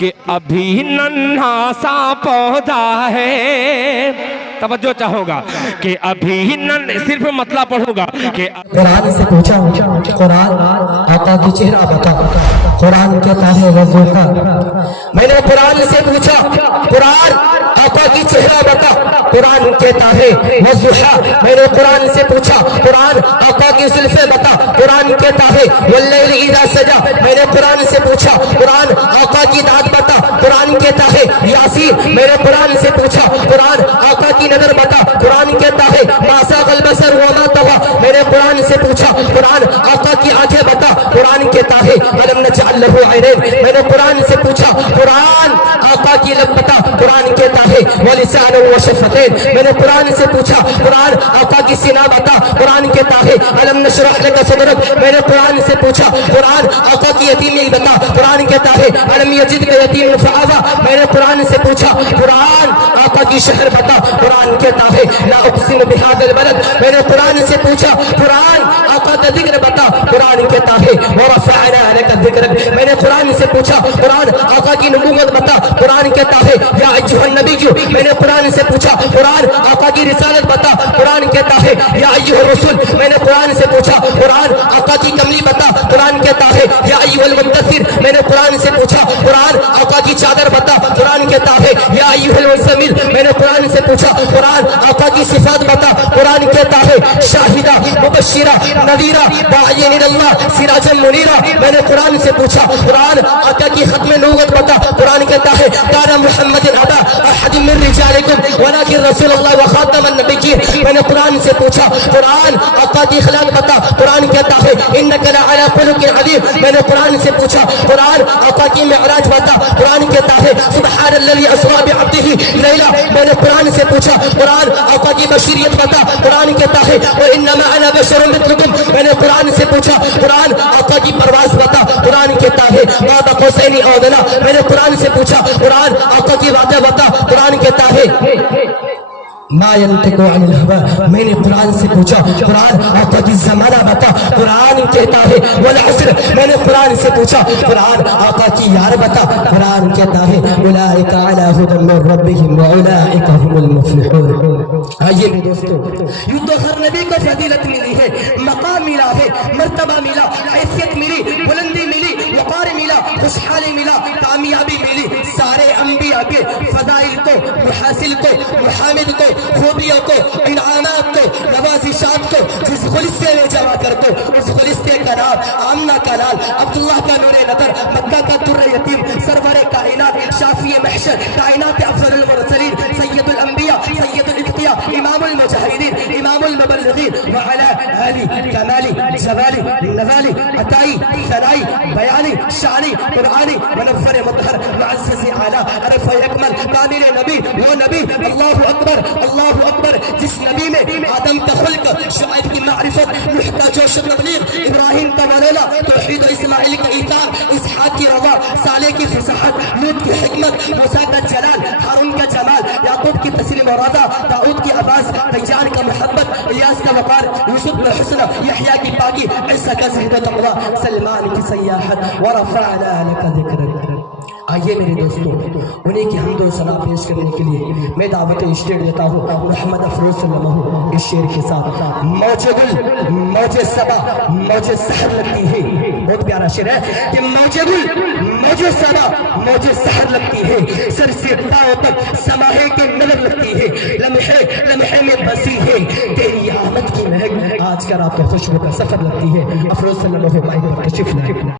کہ ابھی ننھا سا پودا ہے، توجہ چاہوں گا کہ ابھی صرف مطلب پڑھوں گا کہ قرآن سے پوچھا قرآن آقا کی چہرہ بتا، قرآن کہتا ہے وضحا۔ میں نے قرآن سے پوچھا قرآن آقا کی چہرہ بتا، قرآن کہتا ہے وضحا۔ میں نے قرآن سے پوچھا قرآن آقا کی زلفیں بتا، قرآن کہتا ہے واللیل اذا سجا۔ میں نے قرآن سے پوچھا قرآن آقا کی داد بتا، قرآن کہتا ہے یاسین۔ میں نے قرآن سے پوچھا قرآن آقا کی نظر بتا، قرآن کہتا ہے ما زاغ البصر وما طغى۔ میں نے قرآن سے پوچھا قرآن آقا کی آنکھیں بتا، قرآن کہتا ہے الم نجعل له عینین۔ میں نے قرآن سے پوچھا قرآن آقا کی لب بتا، قرآن کہتا ہے ولسانا وشفتین۔ میں نے قرآن سے پوچھا قرآن آقا کی سینہ بتا، قرآن کہتا ہے الم نشرح لك صدرک۔ میں نے قرآن سے پوچھا قرآن آقا کی یتیمی بتا، قرآن کہتا ہے الم یجدک یتیما فآوی۔ میں نے قرآن سے پوچھا قرآن آقا کی شہر بتا، قرآن کہتا ہے لا اقسم بهذا البلد۔ میں نے قرآن سے پوچھا قرآن آقا کا ذکر بتا، قرآن کہتا ہے ورفعنا لك ذکرک۔ میں نے قرآن سے پوچھا قرآن آقا کی نبوت بتا، قرآن کہتا ہے یا ایھا النبی۔ میں نے قرآن سے پوچھا قرآن آقا کی رسالت بتا، قرآن کہتا ہے یا ایھا الرسول۔ میں نے قرآن سے پوچھا قرآن آقا کی کملی بتا، قرآن کہتا ہے یا ایھا المدثر۔ میں نے قرآن سے پوچھا قرآن آقا کی چادر بتا، قرآن کہتا ہے یا ایھا المزمل۔ میں نے قرآن سے پوچھا قرآن آقا کی صفات بتا، قرآن کہتا ہے شاہدہ مبشرہ نذیرہ داعیٰ الی اللہ سراجا منیرہ۔ میں نے قرآن سے پوچھا قرآن آقا کی ختم نبوت بتا، قرآن کہتا ہے کان محمد ابا احد من رجالکم ولکن رسول اللہ وخاتم النبیین۔ میں نے قرآن سے پوچھا قرآن آقا کی اخلاق بتا، قرآن کہتا ہے انک لعلی خلق عظیم۔ میں نے قرآن سے پوچھا قرآن آقا کی معراج بتا، قرآن کہتا ہے سبحان الذی اسری بعبدہ لیلا۔ میں نے قرآن سے پوچھا قرآن آقا کی بشریت بتا، قرآن کہتا ہے وانما انا بشر مثلکم۔ میں نے قرآن سے پوچھا قرآن آقا کی پرواز بتا، قرآن کہتا ہے قاب قوسین او ادنی۔ میں نے قرآن سے پوچھا قرآن آقا کی وعدہ بتا، قرآن کہتا ہے ما ينطق عن الهوى۔ میں نے قرآن سے پوچھا قرآن آقا کی زمانہ بتا، قرآن کہتا ہے والعصر۔ میں نے قرآن سے پوچھا قرآن آقا کی یار بتا، قرآن کہتا ہے اولئک علی ھدی من ربہم واولئک هم المفلحون۔ آئیے میرے دوستو، یوں تو ہر نبی کو فضیلت ملی ہے، مقام ملا ہے، مرتبہ ملا، حیثیت ملی، بلندی ملی، وقار ملا، خوشحالی ملا، کامیابی ملی۔ سارے انبیاء کے فضائل کو، محاسن کو، محامد کو، خوبیوں کو، انعامات کو، نوازشات کو جس خلصے میں جمع کر دو، اس خلصے کا نام آمنہ کا نام عبداللہ کا نور نظر، مکہ کا در یتیم، سرور کائنات، شافی محشر، کائنات افضل المرسلین، سید الانبیاء، سید الاتقیاء، امام المجاہدین، امام المبلغین، وعلا علی کمالی جوالی نوالی عطائی ثنائی بیانی شانی قرآنی منور مطہر معزز اعلیٰ عرف اکمل کامل نبی، وہ نبی اللہ اکبر اللہ اکبر جس نبی میں آدم کا خلق، شعیب کی معرفت، نوح کا جوش تبلیغ، ابراہیم کا ولولہ، توحید اسماعیل کا ایثار، اسحاق کی رضا، صالح کی فصاحت، لوط کی حکمت، موسیٰ کا جلال، ہارون کا جمال، یعقوب کی تسلیم و رضا، داؤد کی آواز، دیجان کا محبت، الیاس کا وقار، یوسف کا حسن، یحییٰ کی پاکی، عیسیٰ کا زہد و تقویٰ، سلمان کی سیاحت، ورفعنا لک ذکرک۔ آئیے میرے دوستو، انہیں کی حمد و ثنا پیش کرنے کے لیے میں دعوت اسٹیٹ دیتا ہوں محمد افروز صلی اللہ علیہ وسلم اس شعر کے ساتھ۔ موج گل موج صبا موج سحر لگتی ہے، بہت پیارا شعر ہے کہ موج گل موج صبا موج سحر لگتی ہے، سر سے پاؤں تک سماہے کے نظر لگتی ہے، لمحے لمحے میں بسی ہے تیری آمد کی مہک، آج کا رات کا خوشبو کا سفر لگتی ہے۔ افروز صلی اللہ علیہ وسلم پر تشریف لائے۔